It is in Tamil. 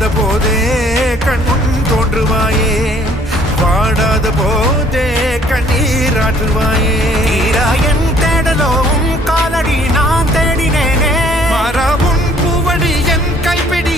வாடாத போதே கண்முன் தோன்றுவாயே, வாடாத போதே கண்ணீராற்றுவாயே. என் தேடலோவும் காலடி நான் தேடினேனே, மாறாவும் பூவடி என் கைப்பிடி